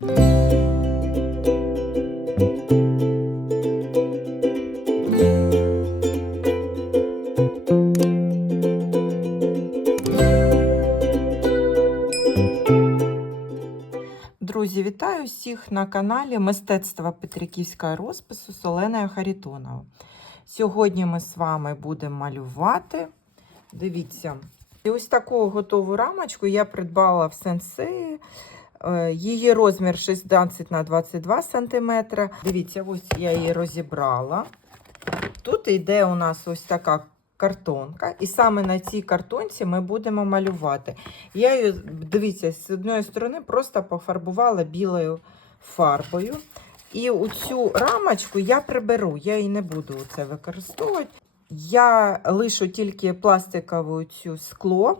Друзі, вітаю всіх на каналі Мистецтва Петриківського розпису з Оленою Харитоновою. Сьогодні ми з вами будемо малювати. Дивіться, і ось таку готову рамочку я придбала в сенсеї. Е, Її розмір 16 на 22 см. Дивіться, ось я її розібрала. Тут йде у нас ось така картонка, і саме на цій картонці ми будемо малювати. Я її, дивіться, з одної сторони просто пофарбувала білою фарбою. І у цю рамочку я приберу, я її не буду це використовувати. Я лишу тільки пластикову цю скло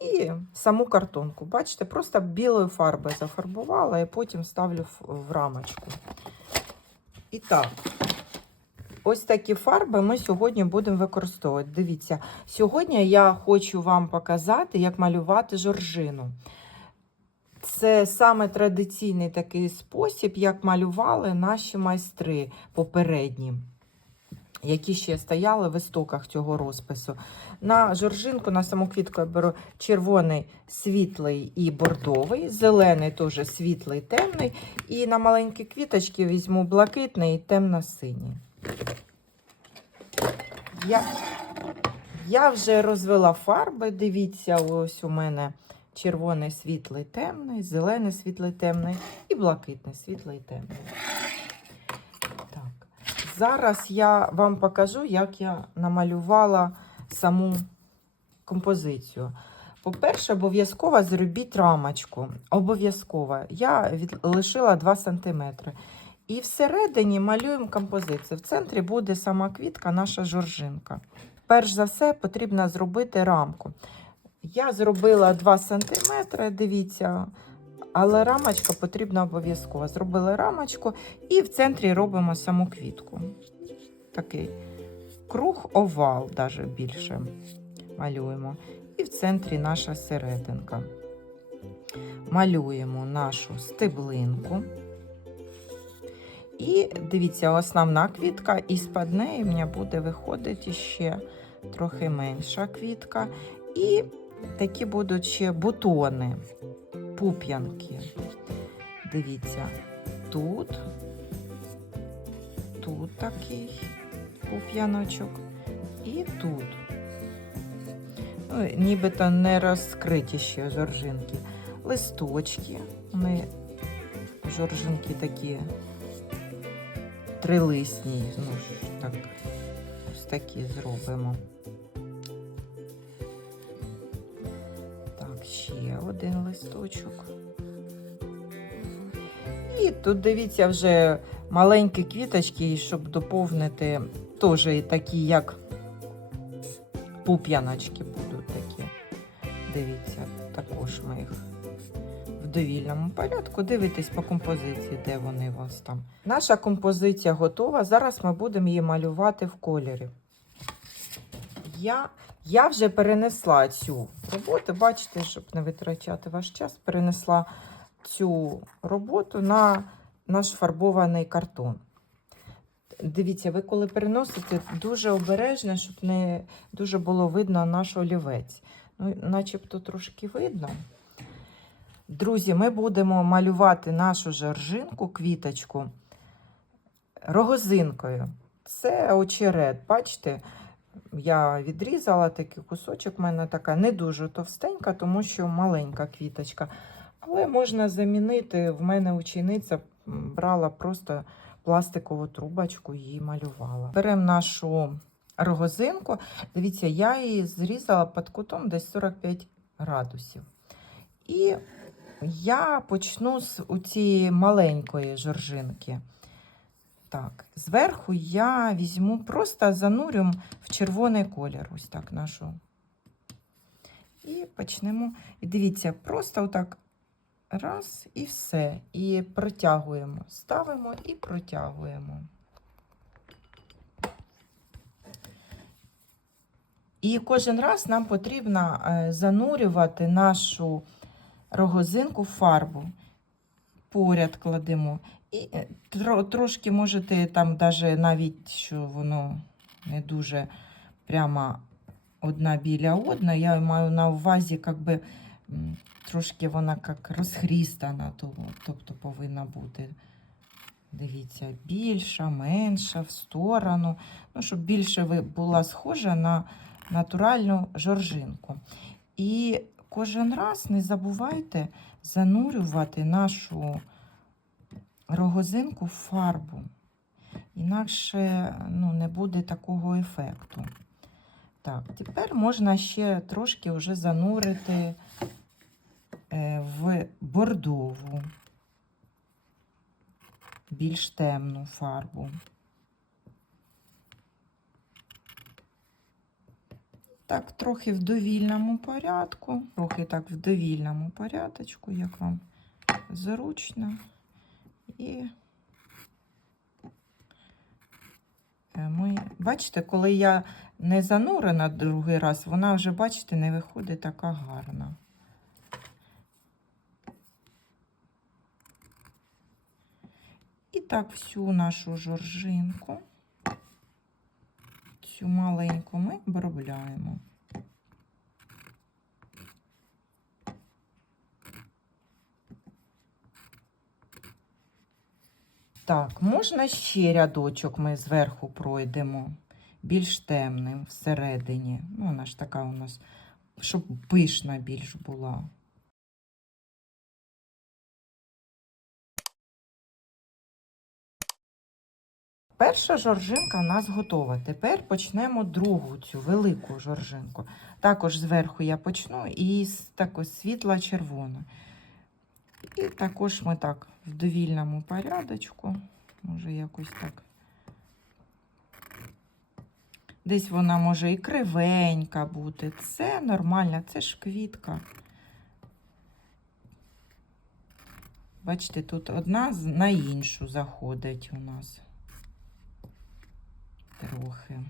і саму картонку. Бачите, просто білою фарбою зафарбувала і потім ставлю в- рамочку. І так, ось такі фарби ми сьогодні будемо використовувати. Дивіться, сьогодні я хочу вам показати, як малювати жоржину. Це саме традиційний такий спосіб, як малювали наші майстри попередні, які ще стояли в істоках цього розпису. На жоржинку, на саму квітку я беру червоний, світлий і бордовий, зелений теж світлий, темний. І на маленькі квіточки візьму блакитний і темно-синій. Я, я вже розвела фарби. Дивіться, ось у мене червоний світлий темний, зелений світлий темний і блакитний світлий темний. Зараз я вам покажу, як я намалювала саму композицію. По-перше, обов'язково зробіть рамочку. Обов'язково. Я від... лишила 2 см. І всередині малюємо композицію. В центрі буде сама квітка, наша жоржинка. Перш за все, потрібно зробити рамку. Я зробила 2 см, дивіться, але рамочка потрібна обов'язково. Зробили рамочку і в центрі робимо саму квітку. Такий круг овал, навіть більше малюємо. І в центрі наша серединка. Малюємо нашу стеблинку. І дивіться, основна квітка, і з-під неї в буде виходити ще трохи менша квітка. І такі будуть ще бутони, пуп'янки. Дивіться, тут, тут такий пуп'яночок, і тут. Ну, нібито не розкриті ще жоржинки. Листочки. Вони жоржинки такі трилисні. Ну, так, ось такі зробимо. Один листочок. І тут дивіться вже маленькі квіточки, щоб доповнити теж такі, як пуп'яночки будуть такі. Дивіться, також ми їх в довільному порядку. Дивитесь по композиції, де вони у вас там. Наша композиція готова. Зараз ми будемо її малювати в кольорі. Я, я вже перенесла цю роботу, бачите, щоб не витрачати ваш час, перенесла цю роботу на наш фарбований картон. Дивіться, ви коли переносите, дуже обережно, щоб не дуже було видно наш олівець. Ну, начебто трошки видно. Друзі, ми будемо малювати нашу жоржинку, квіточку рогозинкою. Це очерет. Бачите, я відрізала такий кусочок, у мене така не дуже товстенька, тому що маленька квіточка. Але можна замінити. В мене учениця брала просто пластикову трубочку і малювала. Беремо нашу рогозинку. Дивіться, я її зрізала під кутом десь 45 градусів. І я почну з цієї маленької жоржинки. Так, зверху я візьму, просто занурю в червоний колір. Ось так нашу. І почнемо. І дивіться, просто отак раз і все. І протягуємо. Ставимо і протягуємо. І кожен раз нам потрібно е, занурювати нашу рогозинку в фарбу. Поряд кладемо. І е, трошки можете там даже навіть, що воно не дуже прямо одна біля одної. Я маю на увазі, якби трошки вона як розхрістана, тобто повинна бути. Дивіться, більша, менша в сторону. Ну, щоб більше була схожа на натуральну жоржинку. І кожен раз не забувайте занурювати нашу рогозинку в фарбу. Інакше ну, не буде такого ефекту. Так, тепер можна ще трошки вже занурити е, в бордову, більш темну фарбу. Так, трохи в довільному порядку, трохи так в довільному порядочку, як вам зручно. І е, ми, бачите, коли я не занурена другий раз, вона вже, бачите, не виходить така гарна. І так всю нашу жоржинку, цю маленьку ми обробляємо. Так, можна ще рядочок ми зверху пройдемо, більш темним всередині. Ну, вона ж така у нас, щоб пишна більш була. Перша жоржинка у нас готова. Тепер почнемо другу цю велику жоржинку. Також зверху я почну і з такої світла червона. І також ми так в довільному порядочку, може якось так. Десь вона може і кривенька бути. Це нормально, це ж квітка. Бачите, тут одна на іншу заходить у нас. Трохи.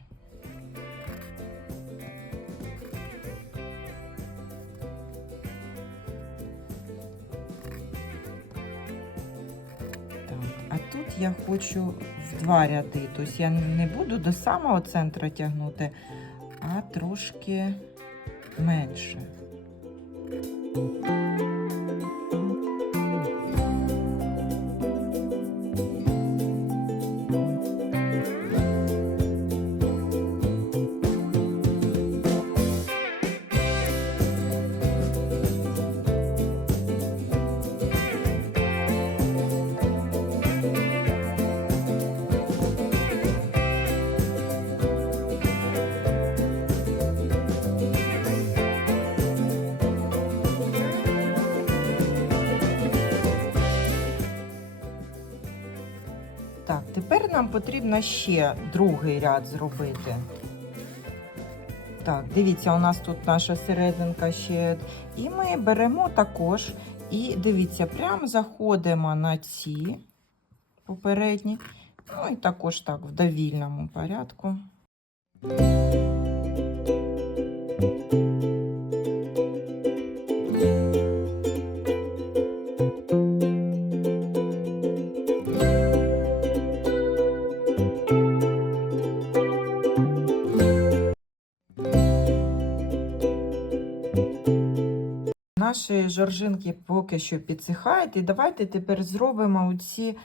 А тут я хочу в два ряди. Тобто я не буду до самого центру тягнути, а трошки менше. Нам потрібно ще другий ряд зробити. Так, дивіться, у нас тут наша серединка ще. І ми беремо також і дивіться, прямо заходимо на ці попередні. Ну і також так в довільному порядку. Наші жоржинки поки що підсихають. І давайте тепер зробимо оці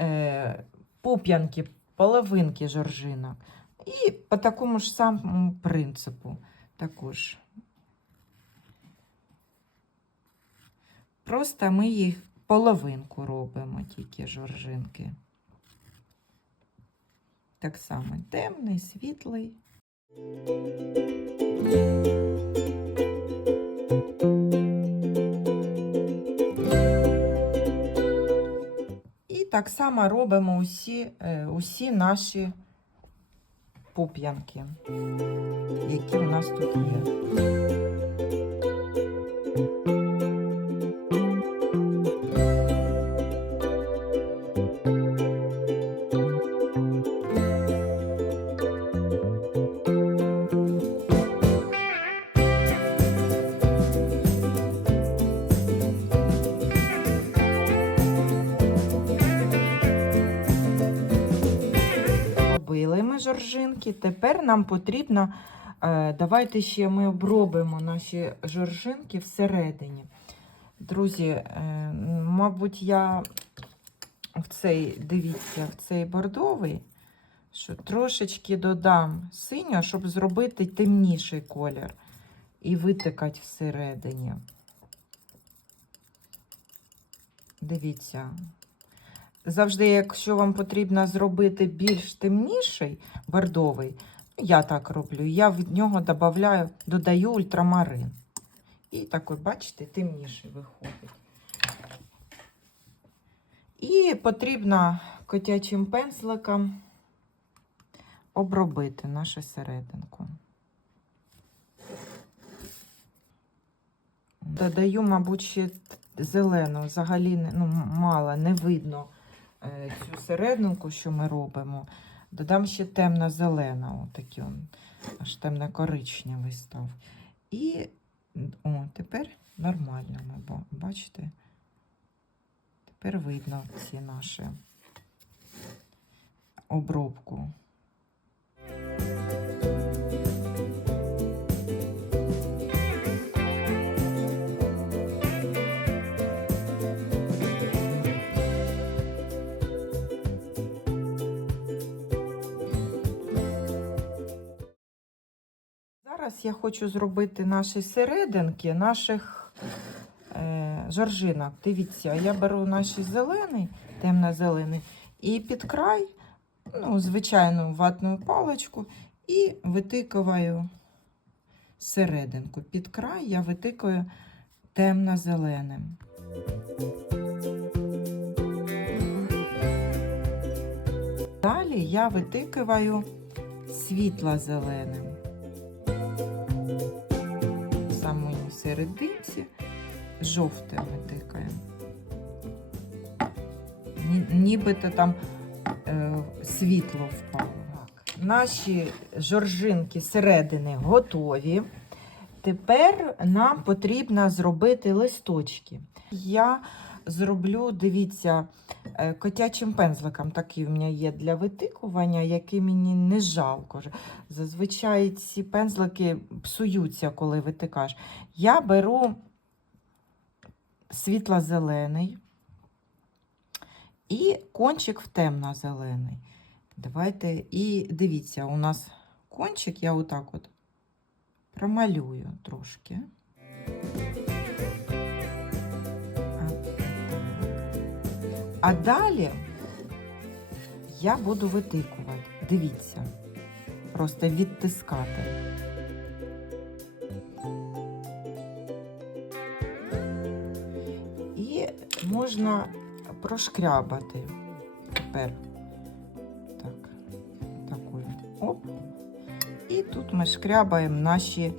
е, пуп'янки, половинки жоржинок. І по такому ж самому принципу також. Просто ми їх половинку робимо, тільки жоржинки. Так само темний, світлий. Так само робимо усі, е, усі наші пуп'янки, які у нас тут є. Жоржинки. Тепер нам потрібно, е, давайте ще ми обробимо наші жоржинки всередині. Друзі, е, мабуть, я в цей, дивіться, в цей бордовий, що трошечки додам синього, щоб зробити темніший колір і витикати всередині. Дивіться. Завжди, якщо вам потрібно зробити більш темніший бордовий, я так роблю, я від нього додаю, додаю ультрамарин. І такий, бачите, темніший виходить. І потрібно котячим пензликом обробити нашу серединку. Додаю, мабуть, ще зелену, взагалі ну, мало, не видно е, цю серединку, що ми робимо. Додам ще темно-зелена, отакий он, аж темно-коричневий став. І о, тепер нормально ми ба- бачите? Тепер видно ці наші обробку. Зараз я хочу зробити наші серединки, наших е, жоржинок. Дивіться, я беру наш зелений, темно-зелений, і під край, ну, звичайну ватну паличку, і витикаю серединку. Під край я витикаю темно-зеленим. Далі я витикаю світло-зеленим. В серединці жовте витикаємо. Ні- Нібито там е, світло впало. Наші жоржинки середини готові. Тепер нам потрібно зробити листочки. Я зроблю, дивіться, е, котячим пензликом такий у мене є для витикування, який мені не жалко. Зазвичай ці пензлики псуються, коли витикаєш. Я беру світло-зелений і кончик в темно-зелений. Давайте, і дивіться, у нас кончик я отак от промалюю трошки. А далі я буду витикувати. Дивіться, просто відтискати. І можна прошкрябати тепер. Так, такою. Оп. І тут ми шкрябаємо наші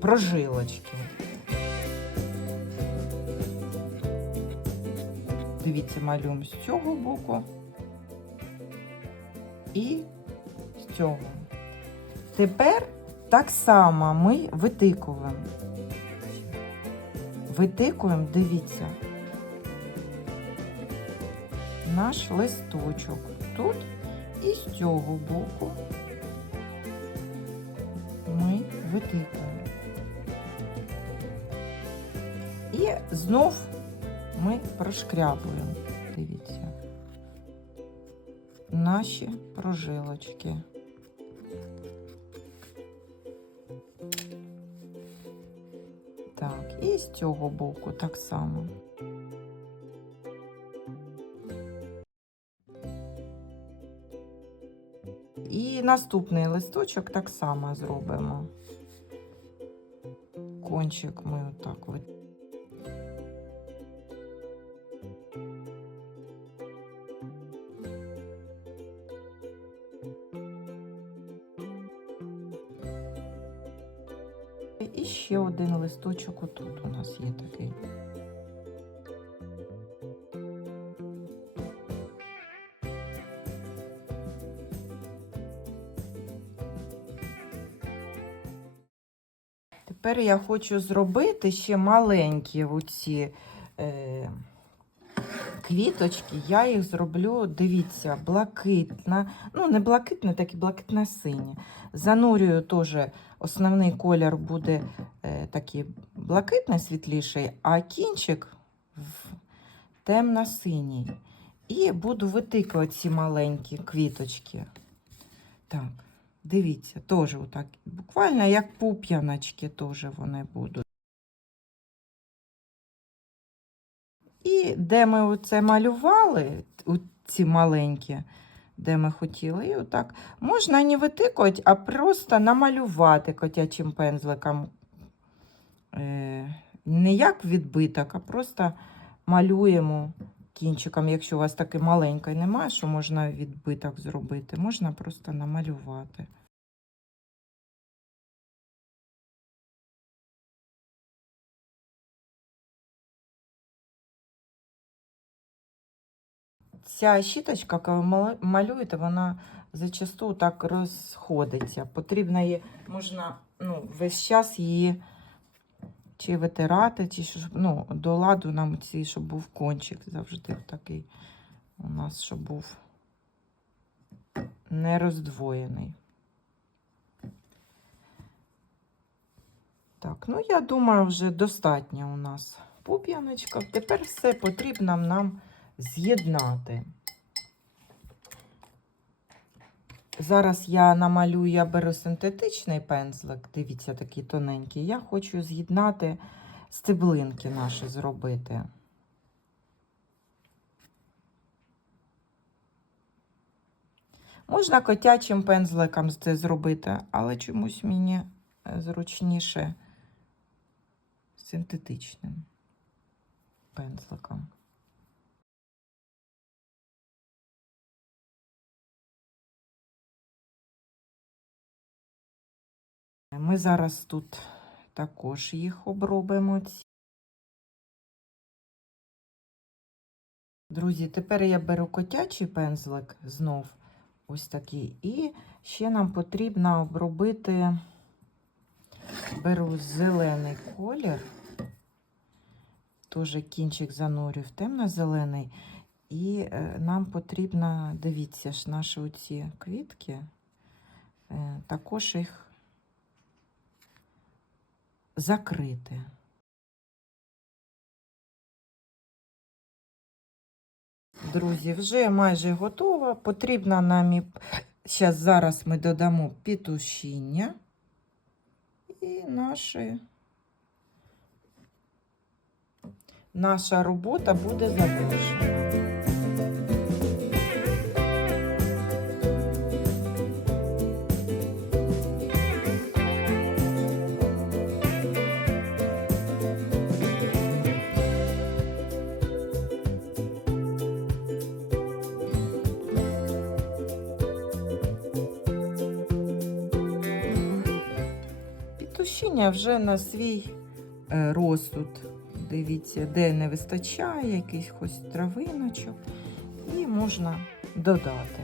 прожилочки. Дивіться, малюємо з цього боку і з цього. Тепер так само ми витикуємо. Витикуємо, дивіться, наш листочок тут і з цього боку ми витикуємо. І знов ми прошкрябуємо, дивіться, наші прожилочки. Так, і з цього боку так само. І наступний листочок так само зробимо. Кончик ми отак от. І ще один листочок отут у нас є такий. Тепер я хочу зробити ще маленькі оці квіточки, я їх зроблю, дивіться, блакитна. Ну, не блакитне, так і блакитне синє. Занурюю теж основний колір буде е, такий блакитний, світліший, а кінчик темно-синій. І буду витикувати ці маленькі квіточки. Так, дивіться, теж отак. Буквально як пуп'яночки теж вони будуть. І де ми це малювали, ці маленькі, де ми хотіли, і отак можна не витикати, а просто намалювати котячим пензликом. Е, не як відбиток, а просто малюємо кінчиком. Якщо у вас таки маленької немає, що можна відбиток зробити, можна просто намалювати. Ця щіточка, мал- малюєте, вона зачасту так розходиться. Потрібно її, можна ну, весь час її чи витирати, чи ну, до ладу нам ці, щоб був кончик завжди такий у нас, щоб був не роздвоєний. Так, ну я думаю, вже достатньо у нас пуп'яночка. Тепер все потрібно нам з'єднати. Зараз я намалюю, я беру синтетичний пензлик, дивіться, такий тоненький. Я хочу з'єднати стеблинки наші зробити. Можна котячим пензликом це зробити, але чомусь мені е, зручніше синтетичним пензликом. Ми зараз тут також їх обробимо. Друзі, тепер я беру котячий пензлик знов, ось такий, і ще нам потрібно обробити, беру зелений колір, теж кінчик занурю в темно-зелений, і е, нам потрібно, дивіться ж, наші оці квітки, е, також їх закрити. Друзі, вже майже готово. Потрібно нам і... Зараз, ми додамо петушіння і наші... наша робота буде завершена. Петушіння вже на свій е, розсуд. Дивіться, де не вистачає, якихось травиночок, і можна додати.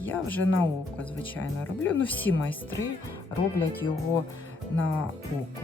Я вже на око, звичайно, роблю. Ну, всі майстри роблять його на око.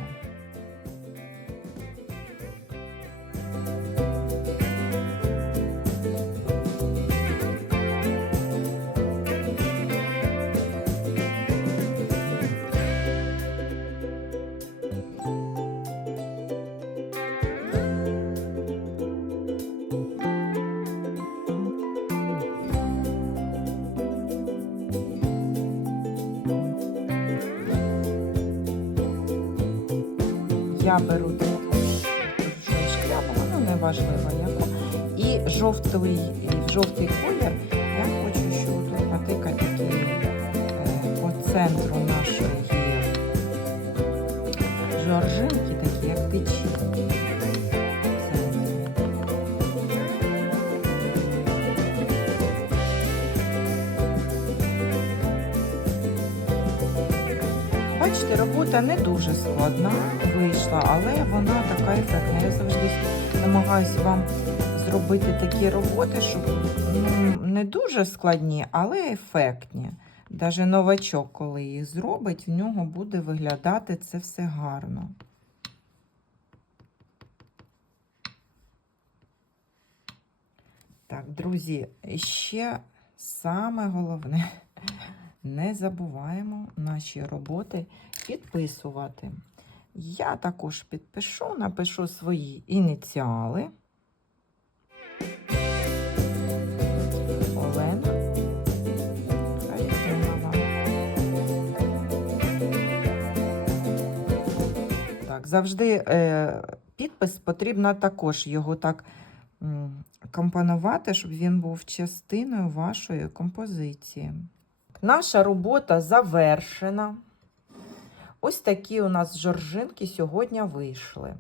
Центру нашої жоржинки, такі як центрі. Бачите, робота не дуже складна вийшла, але вона така ефектна. Я завжди намагаюся вам зробити такі роботи, щоб ну, не дуже складні, але ефектні. Навіть новачок, коли їх зробить, в нього буде виглядати це все гарно. Так, друзі, ще саме головне, не забуваємо наші роботи підписувати. Я також підпишу, напишу свої ініціали. Завжди е, підпис потрібно також його так компонувати, щоб він був частиною вашої композиції. Наша робота завершена. Ось такі у нас жоржинки сьогодні вийшли.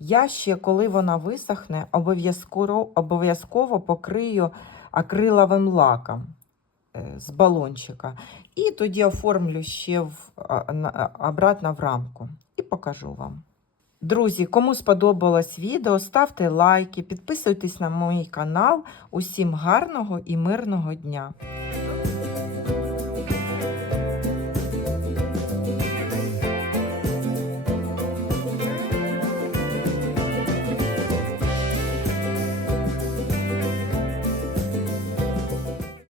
Я ще, коли вона висохне, обов'язково обов'язково покрию акриловим лаком е, з балончика. І тоді оформлю ще в, обратно в рамку і покажу вам. Друзі, кому сподобалось відео, ставте лайки, підписуйтесь на мій канал. Усім гарного і мирного дня!